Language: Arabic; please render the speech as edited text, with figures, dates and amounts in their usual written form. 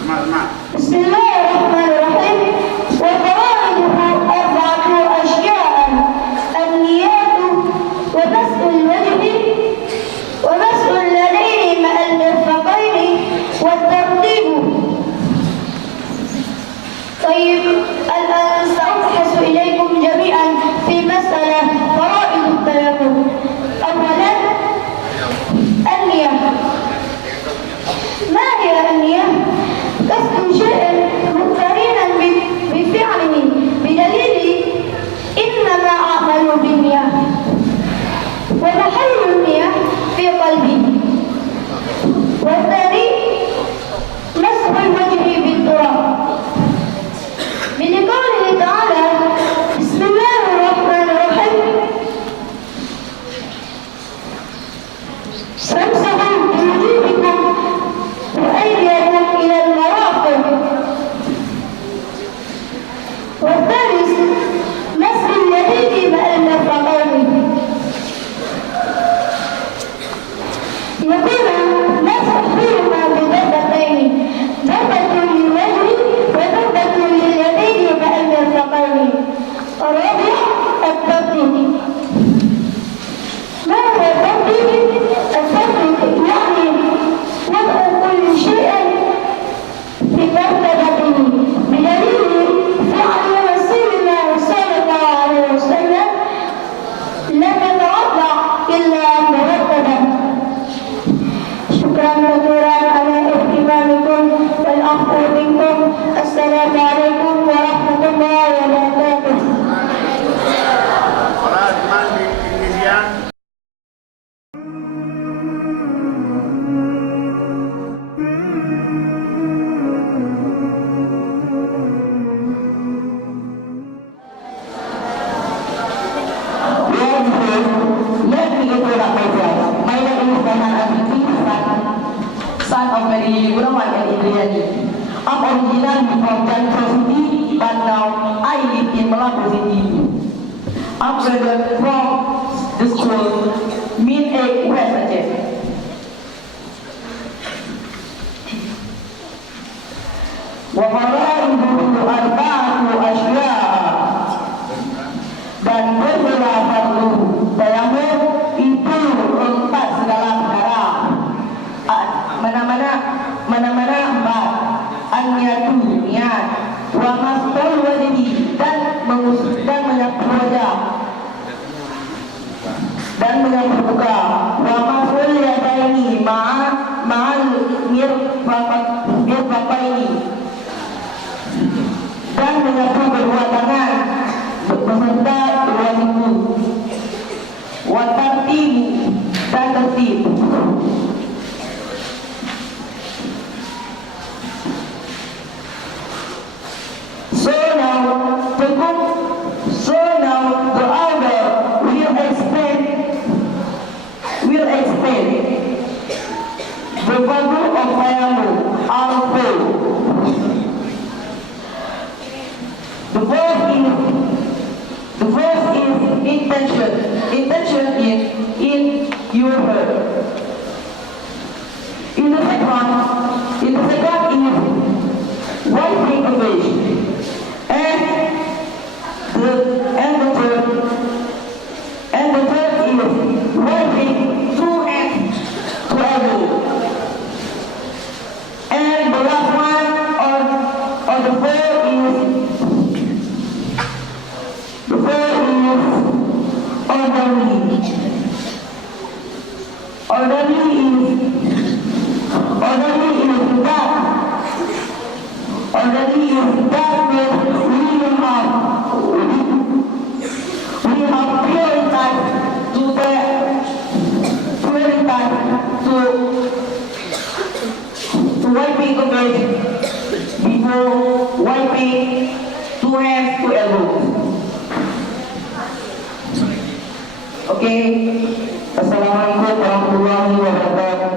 بسم الله الرحمن الرحيم. وفوائده 4 أشياء: النيات، ومسح الوجه، ومسح اليدين مع المرفقين، والترتيب. طيب، الآن سأبحث إليكم جميعا في مسألة فرائض التيمم. أولا، النية. ما هي النية؟ قصد شيء مقترنا بفعله بدليل إنما أعمل بالنية، ومحل النية في قلبي. والثاني، مسح الوجه بالتراب، بقوله تعالى: بسم الله الرحمن الرحيم: فامسحوا بوجوهكم وأيديكم إلى المرافق. والثالث، مسح اليدين مع المرفقين. يكون مسحهما بضربتين: ضربة للوجه وضربة لليدين مع المرفقين. الرابع، الترتيب. ما هو الترتيب؟ الترتيب يعني وضع كل شيء في مرتبته بدليل فعل رسولنا صلى الله عليه وسلم: لم يتوضأ إلا مرتبا. شكرا كثيرا على اهتمامكم والعفو منكم. السلام عليكم ورحمة الله وبركاته. Son of Mary Gunawan and Indriani. I'm originally from Janto City, but now I live in Malabo City. I'm graduate from the school Min A West Aceh. Wafawaiduhu arba'atu asya'a. Dan bermula fardu tayamum itu 4 segala perkara. Mana-mana 4. An-niyatu, niat. Wa mastul wajhi, dan menyapu wajah dan menyapu muka. Wa masul yadaini ma'al mirfaqaini, dan menyapu kedua tangan beserta kedua siku. Wa tartibu, dan tertib. So now the author will explain the value of tayammum are four. The first is intention. Intention is in your heart. In the second is wiping the face. And the third is wiping through and to elbow. And the last one or the fourth is orderly. Orderly is that. Orderly is that we have prioritized to wiping the face before wiping 2 hands to elbows. Okay. Assalamualaikum warahmatullahi wabarakatuh.